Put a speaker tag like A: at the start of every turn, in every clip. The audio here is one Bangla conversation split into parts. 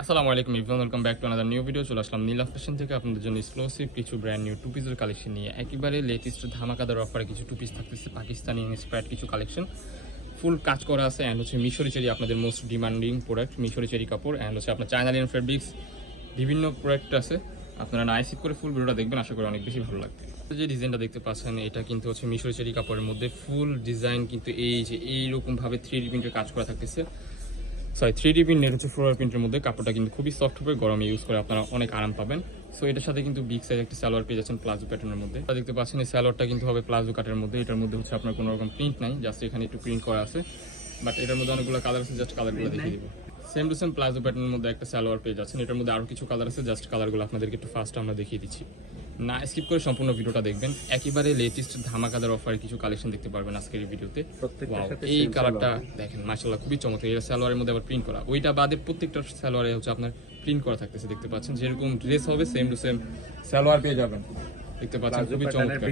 A: আসসালামু আলাইকুম everyone welcome back to another new video চলে আসলাম নীলা ফ্যাশন থেকে। আপনাদের জন্য এক্সক্লুসিভ কিছু ব্র্যান্ড নিউ টু পিসের কালেকশন নিয়ে। একেবারে লেটেস্ট ধামাকাদার অফারে কিছু টু পিস থাকতেছে, পাকিস্তানি ইন্সপায়ার্ড কিছু কালেকশন ফুল কাজ করা আছে অ্যান্ড হচ্ছে মিশরি চেরি আপনাদের মোস্ট ডিমান্ডিং প্রোডাক্ট মিশরি চেরি কাপড় অ্যান্ড হচ্ছে আপনার চায়নালিয়ান ফেব্রিক্স বিভিন্ন প্রোডাক্ট আছে। আপনারা না আইসিপ করে ফুল ভিডিওটা দেখবেন, আশা করি অনেক বেশি ভালো লাগবে। যে ডিজাইনটা দেখতে পাচ্ছেন, এটা কিন্তু হচ্ছে মিশরি চেরি কাপড়ের মধ্যে ফুল ডিজাইন কিন্তু এই যে এইরকম ভাবে থ্রি ডি প্রিন্টের কাজ করা থাকতেছে। সরি থ্রি ডি প্রিন্টের হচ্ছে ফ্লোরার প্রিন্টের মধ্যে কাপড়টা কিন্তু খুবই সফট হবে গরমে ইউজ করে আপনারা অনেক আরাম পাবেন। সো এটার সাথে কিন্তু বিগ সাইজ একটা সালোয়ার পেয়ে যাচ্ছেন প্লাজো প্যাটার্নের মধ্যে। দেখতে পাচ্ছেন এই সালোয়ারটা কিন্তু হবে প্লাজো কাটের মধ্যে। এটার মধ্যে হচ্ছে আপনার কোনো রকম প্রিন্ট নাই জাস্ট এখানে একটু প্রিন্ট করা আছে। বাট এটার মধ্যে অনেকগুলো কালার আছে জাস্ট কালারগুলো দেখিয়ে দিব। সেম টু সেম প্লাজো প্যাটার্নের মধ্যে একটা সালোয়ার পেয়ে যাচ্ছেন। এটার মধ্যে আরও কিছু কালার আছে জাস্ট কালারগুলো আপনাদেরকে একটু ফার্স্ট আমরা দেখিয়ে দিচ্ছি। না স্কিপ করে সম্পূর্ণ ভিডিওটা দেখবেন। একেবারে লেটেস্ট ধামাকাদার অফারে কিছু কালেকশন দেখতে পারবেন আজকের ভিডিওতে। এই কালারটা দেখেন মাশাআল্লাহ খুবই চমৎকার। এটা সালোয়ারের মধ্যে আবার প্রিন্ট করা। ওইটা বাদে প্রত্যেকটা সালোয়ারে হচ্ছে আপনার প্রিন্ট করা থাকতেছে দেখতে পাচ্ছেন। যেরকম ড্রেস হবে সেম টু সেম সালোয়ার পেয়ে যাবেন। দেখতে পাচ্ছেন খুবই চমৎকার।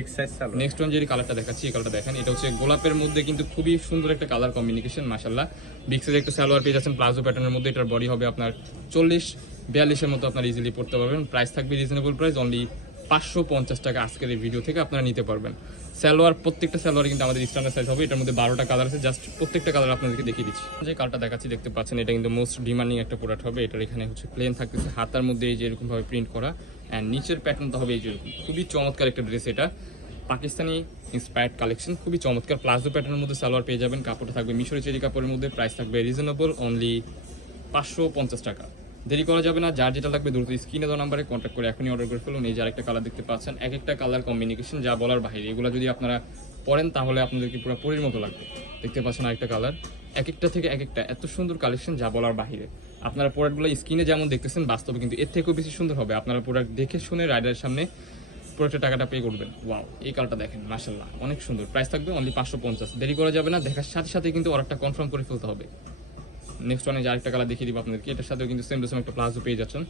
A: নেক্সট ওয়ান যে কালারটা দেখাচ্ছি এই কালারটা দেখেন এটা হচ্ছে গোলাপের মধ্যে কিন্তু খুবই সুন্দর একটা কালার কম্বিনেশন মাশাল্লাহ বিগ সাইজ একটা সালোয়ার পেয়ে যাচ্ছেন প্লাজো প্যাটার্নের মধ্যে। এটার বডি হবে আপনার চল্লিশ বিয়াল্লিশের মতো আপনার ইজিলি পড়তে পারবেন। প্রাইস থাকবে রিজনেবল প্রাইস অনলি পাঁচশো পঞ্চাশ টাকা আজকের এই ভিডিও থেকে আপনারা নিতে পারবেন। সালোয়ার, প্রত্যেকটা সালোয়ার কিন্তু আমাদের স্ট্যান্ডার্ড সাইজ হবে। এটার মধ্যে বারোটা কালার আছে। জাস্ট প্রত্যেকটা কালার আপনাদেরকে দেখিয়ে দিচ্ছি। যে কালারটা দেখাচ্ছি, দেখতে পাচ্ছেন, এটা কিন্তু মোস্ট ডিমান্ডিং একটা প্রোডাক্ট হবে। এটার এখানে হচ্ছে প্লেন থাকতেছে। হাতার মধ্যে এই যে এরকম ভাবে প্রিন্ট করা। অ্যান্ড নিচের প্যাটার্নটা হবে এই যেরকম খুবই চমৎকার একটা ড্রেস এটা। পাকিস্তানি ইন্সপায়ার্ড কালেকশন খুবই চমৎকার। প্লাজো প্যাটার্নের মধ্যে সালোয়ার পেয়ে যাবেন। কাপড়টা থাকবে মিশরি চেরি কাপড়ের মধ্যে। প্রাইস থাকবে রিজনেবল অনলি পাঁচশো পঞ্চাশ টাকা। দেরি করা যাবে না, যার যেটা লাগবে দ্রুত স্ক্রিনে দেওয়া নাম্বারে কন্ট্যাক্ট করে এখনই অর্ডার করে ফেলুন। এই যে আরেকটা কালার দেখতে পাচ্ছেন, এক একটা কালার কম্বিনেশন যা বলার বাইরে। এগুলো যদি আপনারা পরেন তাহলে আপনাদেরকে পুরো পরির মতো লাগবে। দেখতে পাচ্ছেন আরেকটা কালার এক একটা থেকে এক একটা এত সুন্দর কালেকশন যা বলার বাইরে। আপনারা প্রোডাক্টগুলো স্ক্রিনে যেমন দেখতেছেন, বাস্তবে কিন্তু এর থেকেও বেশি সুন্দর হবে। আপনারা প্রোডাক্ট দেখে শুনে রাইডারের সামনে প্রোডাক্টের টাকাটা পে করবেন। ওয়াও এই কালারটা দেখেন মাশাল্লাহ অনেক সুন্দর। প্রাইস থাকবে অনলি পাঁচশো পঞ্চাশ। দেরি করা যাবে না, দেখার সাথে সাথে কিন্তু অর্ডারটা কনফার্ম করে ফেলতে হবে। নেক্সট ওয়ানে যে আরেকটা কালার দেখিয়ে দিব আপনাদেরকে, এটার সাথেও কিন্তু সেম টু সেম একটা প্লাজো পেয়ে যাচ্ছেন।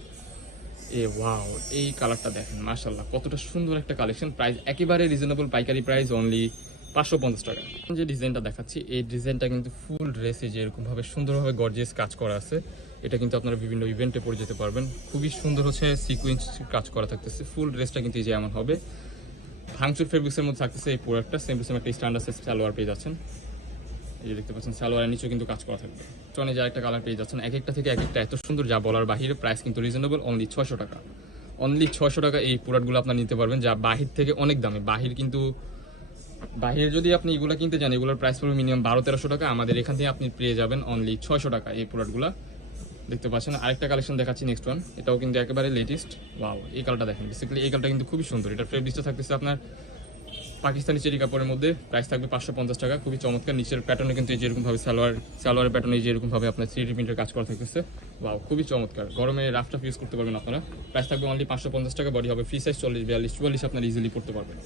A: এ ওয়াও এই কালারটা দেখেন মাশাল্লাহ কতটা সুন্দর একটা কালেকশন প্রাইস একেবারে রিজনেবল পাইকারি প্রাইস অনলি পাঁচশো পঞ্চাশ টাকা। যে ডিজাইনটা দেখাচ্ছি, এই ডিজাইনটা কিন্তু ফুল ড্রেসে যেরকমভাবে সুন্দরভাবে গর্জিয়াস কাজ করা আছে, এটা কিন্তু আপনারা বিভিন্ন ইভেন্টে পরে যেতে পারবেন। খুবই সুন্দর হচ্ছে সিকুয়েন্স কাজ করা থাকতেছে ফুল ড্রেসটা কিন্তু যে এমন হবে। ভাঙচুর ফেব্রিক্সের মধ্যে থাকতেছে এই প্রোডাক্টটা সেম টু সেম একটা স্ট্যান্ডার্ড সালোয়ার পেয়ে যাচ্ছেন। এই যে দেখতে পাচ্ছেন, সালোয়ারের নিচেও কিন্তু কাজ করা থাকবে। টনে যা একটা কালার পেয়ে যাচ্ছেন এক একটা থেকে এক একটা এত সুন্দর যা বলার বাহিরে প্রাইস কিন্তু রিজনেবল অনলি ছশো টাকা। অনলি ছশো টাকা এই প্রোডাক্টগুলো আপনার নিতে পারবেন, যা বাহির থেকে অনেক দামে। বাহির কিন্তু বাহির যদি আপনি এগুলো কিনতে যান এগুলোর প্রাইস পড়বে মিনিমাম বারো তেরোশো টাকা। আমাদের এখান থেকে আপনি পেয়ে যাবেন অনলি ছয়শো টাকা এই প্রোডাক্টগুলো দেখতে পাচ্ছেন, আরেকটা কালেকশন দেখাচ্ছি নেক্সট ওয়ান এটাও কিন্তু একেবারে লেটেস্ট ওয়াও এই কালারটা দেখেন বেসিক্যালি এই কালারটা কিন্তু খুবই সুন্দর। এটা ফেব্রিক্সটা থাকতেছে আপনার পাকিস্তানি চেরি কাপড়ের মধ্যে প্রাইস থাকবে পাঁচশো পঞ্চাশ টাকা। খুবই চমৎকার। নিচের প্যাটার্নে কিন্তু এই যেরকমভাবে সালোয়ার, সালোয়ারের প্যাটার্নে যেরকমভাবে আপনার থ্রি প্রিন্টের কাজ করা থাকতেছে। বাও খুবই চমৎকার। গরমে রাফটা ইউজ করতে পারবেন আপনারা। প্রাইস থাকবে অনলি পাঁচশো পঞ্চাশ টাকা বডি হবে ফ্রি সাইজ চল্লিশ, বিয়াল্লিশ, চুয়াল্লিশ আপনার ইজিলি পড়তে পারবেন।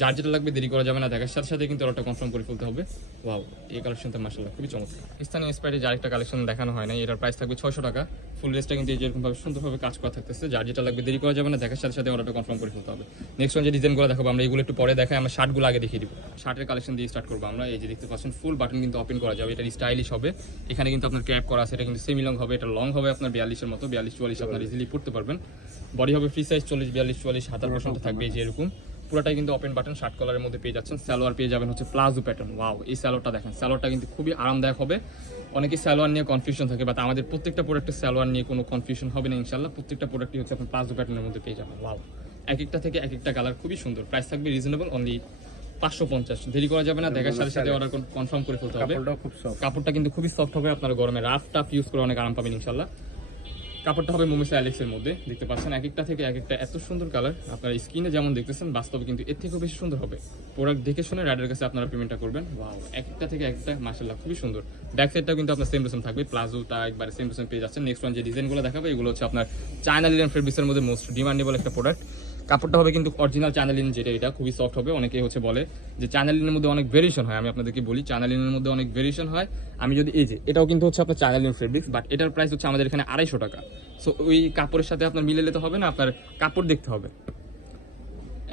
A: যার যেটা লাগবে দেরি করা যাবে না, দেখার সাথে সাথে কিন্তু অর্ডারটা কনফার্ম করে ফেলতে হবে। ওয়াও এই কালেকশনটা মাসাল্লাহ খুবই চমৎকার। স্থানীয় স্পাইডে যার একটা কালেকশন দেখানো হয় না এটার প্রাইস থাকবে ছয়শো টাকা। ফুল রেসটা কিন্তু এই যেরকম ভাবে সুন্দরভাবে কাজ করা থাকতেছে, যার যেটা লাগবে দেরি করা যাবে না, দেখার সাথে সাথে অর্ডারটা কনফার্ম করে ফেলতে হবে। নেক্সট ওয়ান যে ডিজাইনগুলো দেখাবো, আমরা এগুলো একটু পরে দেখাই, আমরা শার্টগুলো আগে দেখিয়ে দিব। শার্টের কালেকশন দিয়ে স্টার্ট করব আমরা। এই যে দেখতে পাচ্ছেন ফুল বাটন কিন্তু ওপেন করা যাবে, এটা স্টাইলিশ হবে। এখানে কিন্তু আপনার ক্যাপ করা আছে, এটা কিন্তু সেমি লং হবে, এটা লং হবে আপনার বিয়াল্লিশের মতো, বিয়াল্লিশ চুয়াল্লিশ আপনার ইজিলি পড়তে পারবেন। বডি হবে ফ্রি সাইজ চল্লিশ, বিয়াল্লিশ চুয়াল্লিশ হাতার পোর্শনটা থাকবে এই যে এরকম। পুরোটাই কিন্তু ওপেন বাটন শার্ট কলারের মধ্যে পেয়ে যাচ্ছেন। সালোয়ার পেয়ে যাবেন হচ্ছে প্লাজো প্যাটার্ন ওয়াও এই সালোয়ারটা দেখেন সালোয়ারটা কিন্তু খুবই আরামদায়ক হবে। অনেকে সালোয়ার নিয়ে কনফিউশন থাকে বাট আমাদের প্রত্যেকটা প্রোডাক্টের সালোয়ার নিয়ে কোনো কনফিউশন হবে না ইনশাল্লাহ প্রত্যেকটা প্রোডাক্টই হচ্ছে আপনার প্লাজো প্যাটার্নের মধ্যে পেয়ে যাবেন। ওয়াও এক একটা থেকে এক একটা কালার খুবই সুন্দর। প্রাইস থাকবে রিজনেবল অনলি পাঁচশো পঞ্চাশ। দেরি করা যাবে না দেখার সাথে সাথে অর্ডার কনফার্ম করে ফেলতে হবে। কাপড়টা কিন্তু খুবই সফট হবে আপনার গরমে। রাফ টাফ ইউজ করে অনেক আরাম পাবেন ইনশাল্লাহ কাপড়টা হবে মোমিসা অ্যালেক্সের মধ্যে। দেখতে পাচ্ছেন এক একটা থেকে এক একটা এত সুন্দর কালার আপনারা স্কিনে যেমন দেখতেছেন, বাস্তবে কিন্তু এর থেকেও বেশি সুন্দর হবে। প্রোডাক্ট দেখে শুনে রাইডার কাছে আপনারা পেমেন্টটা করবেন। ওয়াও এক একটা থেকে একটা মাসাল্লাহ খুবই সুন্দর। ব্যাক সাইডটাও কিন্তু আপনার সেম টু সেম থাকবে। প্লাজোটা একবার সেম টু পেয়ে যাচ্ছেন। নেক্সট ওয়ান যে ডিজাইনগুলো দেখাবে, এগুলো হচ্ছে আপনার চায়না লিলেন ফেব্রিক্সের মধ্যে মোস্ট ডিমান্ডেবল একটা প্রোডাক্ট কাপড়টা হবে কিন্তু অরিজিনাল চ্যানেলিন যেটা এটা খুবই সফট হবে অনেকে হচ্ছে বলে যে চ্যানেলিনের মধ্যে অনেক ভেরিয়েশন হয় আমি আপনাদেরকে বলি চ্যানেলিনের মধ্যে অনেক ভেরিয়েশন হয়। আমি যদি এই যে এটাও কিন্তু হচ্ছে আপনার চ্যানেলিন ফেব্রিক্স বাট এটার প্রাইস হচ্ছে আমাদের এখানে আড়াইশো টাকা। সো ওই কাপড়ের সাথে আপনার মিলে তো হবে না আপনার কাপড় দেখতে হবে।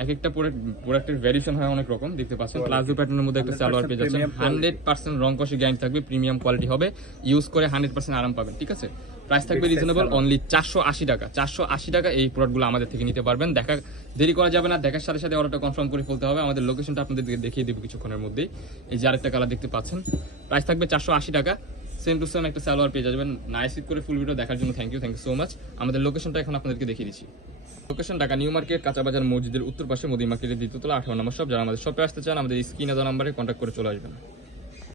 A: এক একটা প্রোডাক্ট প্রোডাক্টের ভ্যারিয়েশন হয় অনেক রকম দেখতে পাচ্ছেন। প্লাজো প্যাটার্নের মধ্যে একটা
B: 100%
A: সালোয়ার পেয়ে যাচ্ছেন। হান্ড্রেড পার্সেন্ট রং কষে গ্যারান্টি থাকবে প্রিমিয়াম কোয়ালিটি হবে। ইউজ করে হান্ড্রেড পার্সেন্ট আরাম পাবেন ঠিক আছে? প্রাইস থাকবে রিজনেবল অনলি চারশো আশি টাকা। চারশো আশি টাকা এই প্রোডাক্টগুলো আমাদের থেকে নিতে পারবেন। দেখা দেরি করা যাবে না। দেখার সাথে সাথে অর্ডারটা কনফার্ম করে ফেলতে হবে। আমাদের লোকেশনটা আপনাদের দেখিয়ে দেবো কিছুক্ষণের মধ্যেই। এই যে আরেকটা কালার দেখতে পাচ্ছেন। প্রাইস থাকবে চারশো আশি টাকা। সেম টু সেম একটা সালোয়ার পেয়ে যাবেন। নাইস করে ফুল ভিডিও দেখার জন্য thank you thank you so much আমাদের লোকেশনটা এখন আপনাদেরকে দেখিয়ে দিচ্ছি। লোকেশন ঢাকা নিউ মার্কেট কাঁচাবাজার মসজিদের উত্তর পাশে মোদি মার্কেটের দ্বিতীয়তলা আঠারো নম্বর সব যারা আমাদের শপে আসতে চান আমাদের স্ক্রিনে দেওয়া নাম্বারে কন্ট্যাক্ট করে চলে আসবেন।